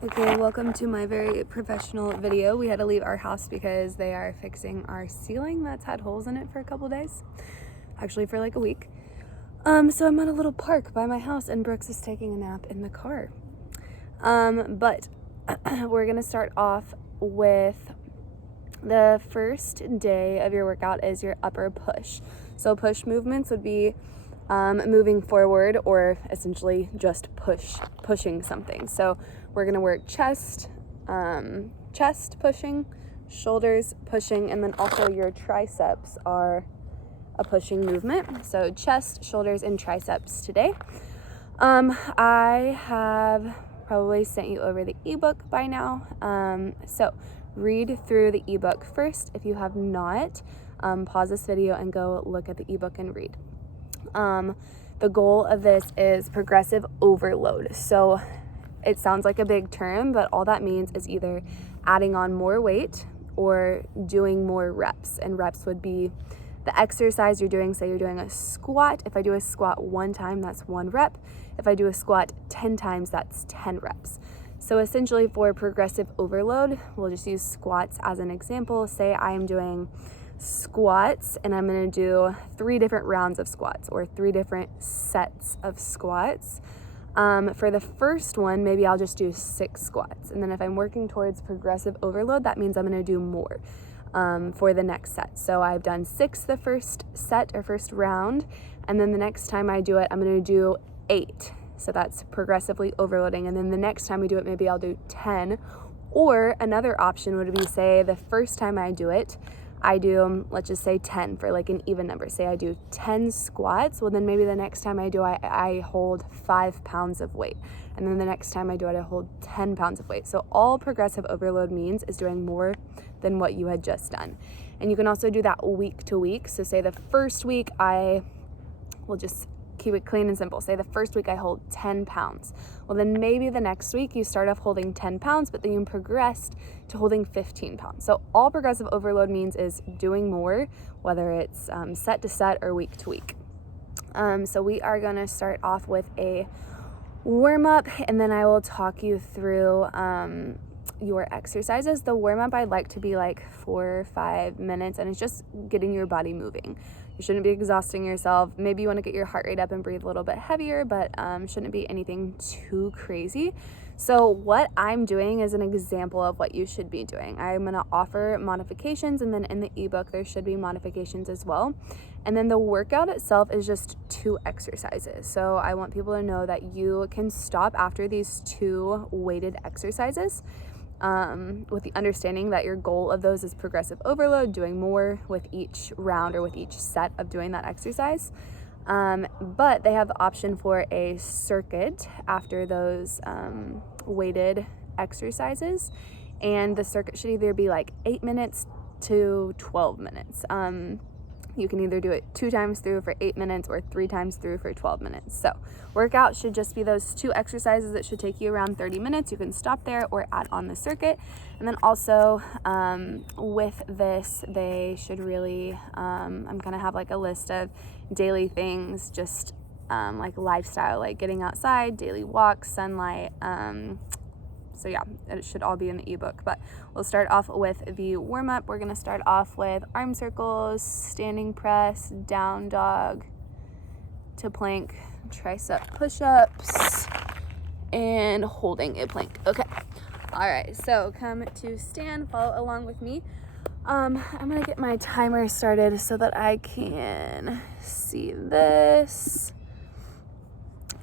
Okay, welcome to my very professional video. We had to leave our house because they are fixing our ceiling that's had holes in it for a couple days. Actually, for like a week. So I'm at a little park by my house and Brooks is taking a nap in the car. But we're gonna start off with the first day of your workout is your upper push. So push movements would be moving forward or essentially just pushing something. So we're gonna work chest pushing, shoulders pushing, and then also your triceps are a pushing movement. So chest, shoulders, and triceps today. I have probably sent you over the ebook by now. So read through the ebook first. If you have not, pause this video and go look at the ebook and read. The goal of this is progressive overload. So it sounds like a big term, but all that means is either adding on more weight or doing more reps. And reps would be the exercise you're doing. Say you're doing a squat. If I do a squat 1 time, that's 1 rep. If I do a squat 10 times, that's 10 reps. So essentially for progressive overload, we'll just use squats as an example. Say I am doing squats and I'm going to do 3 different rounds of squats or 3 different sets of squats. For the first one, maybe I'll just do 6 squats. And then if I'm working towards progressive overload, that means I'm going to do more for the next set. So I've done 6 the first set or first round, and then the next time I do it, I'm going to do 8. So that's progressively overloading. And then the next time we do it, maybe I'll do 10. Or another option would be, say, the first time I do it, I do, let's just say 10 for like an even number. Say I do 10 squats. Well, then maybe the next time I do, I hold 5 pounds of weight. And then the next time I do it, I hold 10 pounds of weight. So all progressive overload means is doing more than what you had just done. And you can also do that week to week. So say the first week I will just keep it clean and simple. Say the first week I hold 10 pounds. Well, then maybe the next week you start off holding 10 pounds, but then you progressed to holding 15 pounds. So all progressive overload means is doing more, whether it's set to set or week to week. So we are gonna start off with a warm up, and then I will talk you through your exercises. The warm up I'd like to be like 4 or 5 minutes, and it's just getting your body moving. You shouldn't be exhausting yourself. Maybe you want to get your heart rate up and breathe a little bit heavier, but shouldn't be anything too crazy. So what I'm doing is an example of what you should be doing. I'm going to offer modifications, and then in the ebook there should be modifications as well. And then the workout itself is just 2 exercises. So I want people to know that you can stop after these 2 weighted exercises, with the understanding that your goal of those is progressive overload, doing more with each round or with each set of doing that exercise. But they have the option for a circuit after those weighted exercises. And the circuit should either be like 8 minutes to 12 minutes. You can either do it 2 times through for 8 minutes or 3 times through for 12 minutes. So workout should just be those 2 exercises that should take you around 30 minutes. You can stop there or add on the circuit. And then also with this, they should really, I'm gonna have like a list of daily things, just like lifestyle, like getting outside, daily walks, sunlight, so yeah, it should all be in the ebook, but we'll start off with the warm-up. We're gonna start off with arm circles, standing press, down dog to plank, tricep push-ups, and holding a plank. Okay, all right, so come to stand, follow along with me. I'm gonna get my timer started so that I can see this.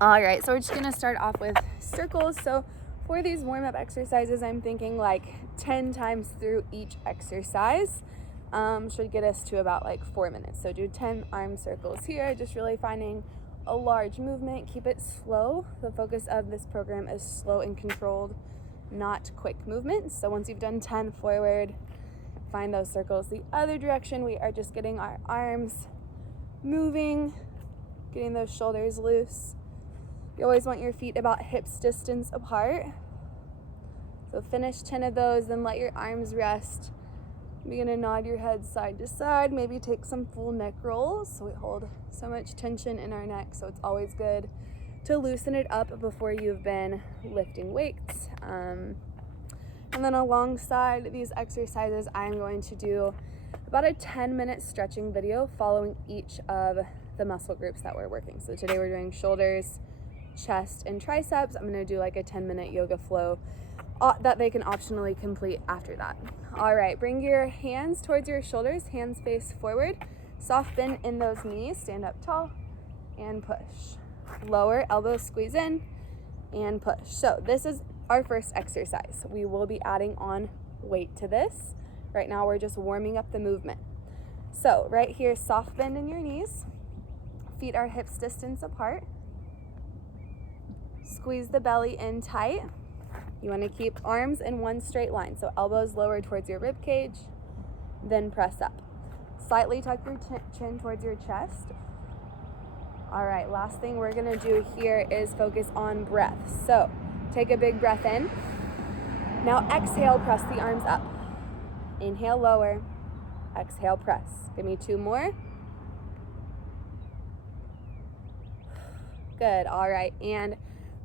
All right, so we're just gonna start off with circles. So for these warm-up exercises, I'm thinking like 10 times through each exercise should get us to about like 4 minutes. So do 10 arm circles here, just really finding a large movement. Keep it slow. The focus of this program is slow and controlled, not quick movements. So once you've done 10 forward, find those circles the other direction. We are just getting our arms moving, getting those shoulders loose. You always want your feet about hips distance apart. So finish 10 of those, then let your arms rest. Begin to nod your head side to side. Maybe take some full neck rolls. So we hold so much tension in our neck, so it's always good to loosen it up before you've been lifting weights. And then alongside these exercises, I'm going to do about a 10-minute stretching video following each of the muscle groups that we're working. So today we're doing shoulders, chest, and triceps. I'm gonna do like a 10-minute yoga flow that they can optionally complete after that. All right, bring your hands towards your shoulders, hands face forward, soft bend in those knees, stand up tall, and push. Lower, elbows squeeze in, and push. So this is our first exercise. We will be adding on weight to this. Right now we're just warming up the movement. So right here, soft bend in your knees, feet are hips distance apart. Squeeze the belly in tight. You want to keep arms in one straight line, so elbows lower towards your rib cage, then press up. Slightly tuck your chin towards your chest. All right, last thing we're gonna do here is focus on breath. So take a big breath in. Now exhale, press the arms up. Inhale, lower. Exhale, press. Give me 2 more. Good, all right, and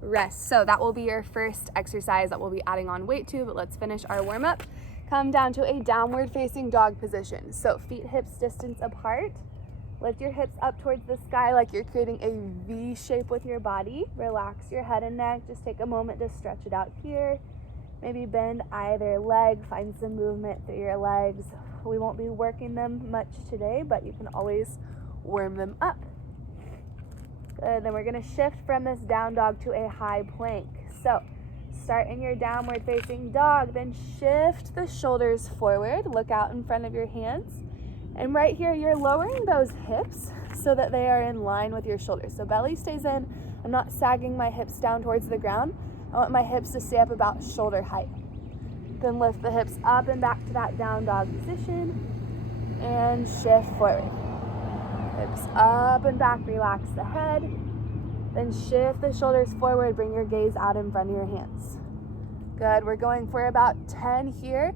rest. So that will be your first exercise that we'll be adding on weight to, but let's finish our warm up. Come down to a downward facing dog position. So feet hips distance apart. Lift your hips up towards the sky like you're creating a V shape with your body. Relax your head and neck. Just take a moment to stretch it out here. Maybe bend either leg, find some movement through your legs. We won't be working them much today, but you can always warm them up. Good, then we're gonna shift from this down dog to a high plank. So start in your downward facing dog, then shift the shoulders forward, look out in front of your hands. And right here, you're lowering those hips so that they are in line with your shoulders. So belly stays in, I'm not sagging my hips down towards the ground. I want my hips to stay up about shoulder height. Then lift the hips up and back to that down dog position and shift forward. Hips up and back, relax the head. Then shift the shoulders forward, bring your gaze out in front of your hands. Good, we're going for about 10 here.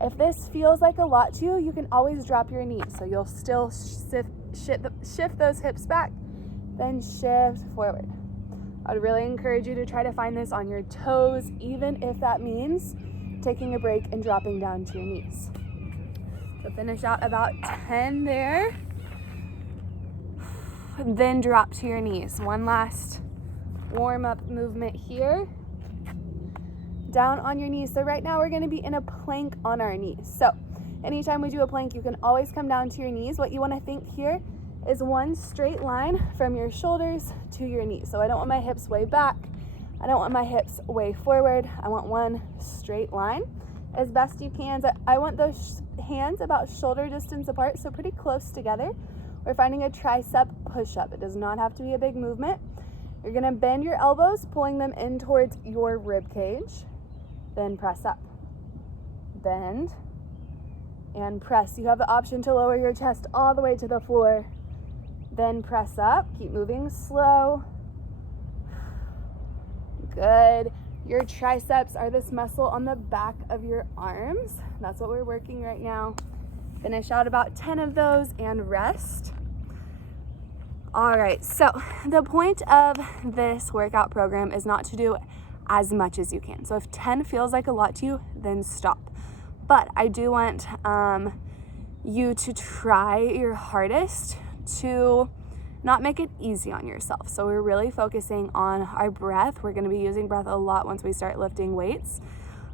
If this feels like a lot to you, you can always drop your knees. So you'll still shift those hips back, then shift forward. I'd really encourage you to try to find this on your toes, even if that means taking a break and dropping down to your knees. So finish out about 10 there. Then drop to your knees. One last warm up movement here. Down on your knees. So right now we're going to be in a plank on our knees. So anytime we do a plank, you can always come down to your knees. What you want to think here is one straight line from your shoulders to your knees. So I don't want my hips way back. I don't want my hips way forward. I want one straight line as best you can. I want those hands about shoulder distance apart, so pretty close together. We're finding a tricep push-up. It does not have to be a big movement. You're going to bend your elbows, pulling them in towards your rib cage. Then press up, bend, and press. You have the option to lower your chest all the way to the floor. Then press up, keep moving slow. Good. Your triceps are this muscle on the back of your arms. That's what we're working right now. Finish out about 10 of those and rest. All right, so the point of this workout program is not to do as much as you can. So if 10 feels like a lot to you, then stop. But I do want you to try your hardest to not make it easy on yourself. So we're really focusing on our breath. We're gonna be using breath a lot once we start lifting weights.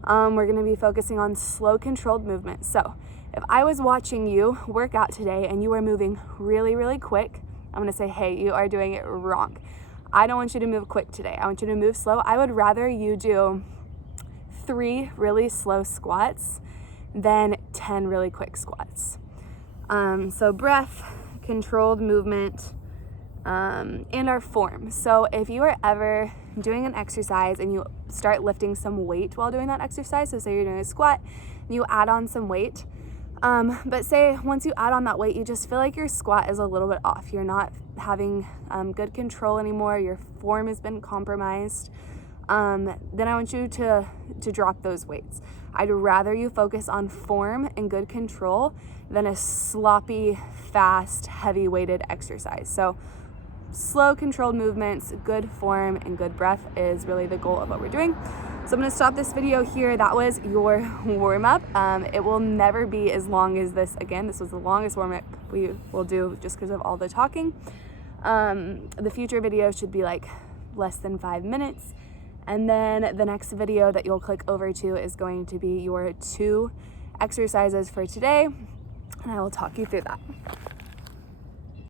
We're gonna be focusing on slow, controlled movement. So if I was watching you work out today and you were moving really, really quick, I'm gonna say, hey, you are doing it wrong. I don't want you to move quick today. I want you to move slow. I would rather you do 3 really slow squats than 10 really quick squats. So breath, controlled movement, and our form. So if you are ever doing an exercise and you start lifting some weight while doing that exercise, so say you're doing a squat and you add on some weight, but say once you add on that weight, you just feel like your squat is a little bit off. You're not having good control anymore. Your form has been compromised. Then I want you to drop those weights. I'd rather you focus on form and good control than a sloppy, fast, heavy weighted exercise. So slow, controlled movements, good form, and good breath is really the goal of what we're doing. So I'm gonna stop this video here. That was your warm-up. It will never be as long as this. Again, this was the longest warm-up we will do just because of all the talking. The future video should be like less than 5 minutes. And then the next video that you'll click over to is going to be your 2 exercises for today. And I will talk you through that.